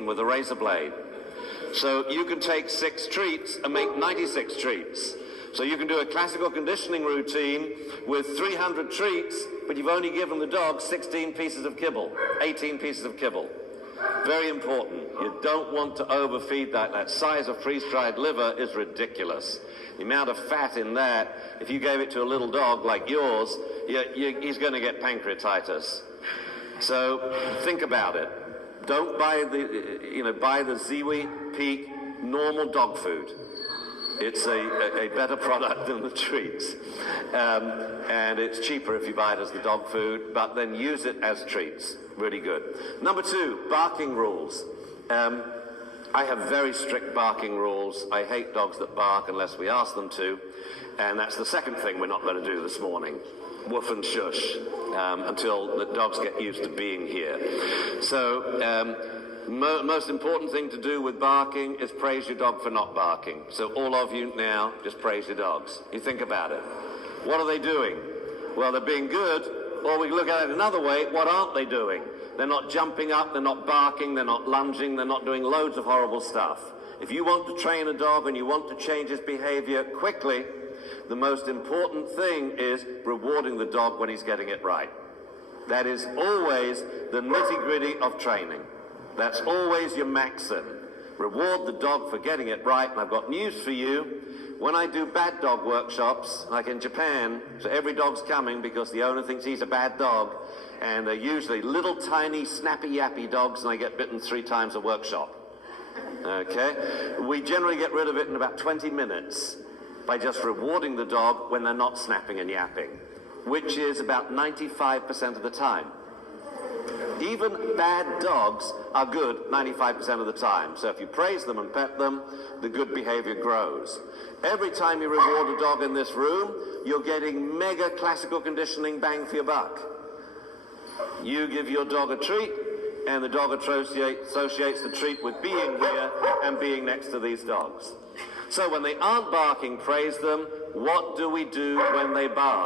with a razor blade. So you can take 6 treats and make 96 treats. So you can do a classical conditioning routine with 300 treats, but you've only given the dog 16 pieces of kibble, 18 pieces of kibble. Very important. You don't want to overfeed that. That size of freeze-dried liver is ridiculous. The amount of fat in that, if you gave it to a little dog like yours, he's going to get pancreatitis. So think about it. Don't buy the Ziwi Peak normal dog food. It's a better product than the treats. And it's cheaper if you buy it as the dog food, but then use it as treats. Really good. Number 2, barking rules. I have very strict barking rules. I hate dogs that bark unless we ask them to. And that's the second thing we're not going to do this morning. Woof and shush, until the dogs get used to being here. So, most important thing to do with barking is praise your dog for not barking. So all of you now, just praise your dogs. You think about it. What are they doing? Well, they're being good, or we can look at it another way. What aren't they doing? They're not jumping up, they're not barking, they're not lunging, they're not doing loads of horrible stuff. If you want to train a dog and you want to change his behavior quickly, the most important thing is rewarding the dog when he's getting it right. That is always the nitty-gritty of training. That's always your maxim. Reward the dog for getting it right. And I've got news for you. When I do bad dog workshops, like in Japan, so every dog's coming because the owner thinks he's a bad dog, and they're usually little tiny snappy yappy dogs, and they get bitten 3 times a workshop. Okay? We generally get rid of it in about 20 minutes by just rewarding the dog when they're not snapping and yapping, which is about 95% of the time. Even bad dogs are good 95% of the time. So if you praise them and pet them, the good behavior grows. Every time you reward a dog in this room, you're getting mega classical conditioning bang for your buck. You give your dog a treat, and the dog associates the treat with being here and being next to these dogs. So when they aren't barking, praise them. What do we do when they bark?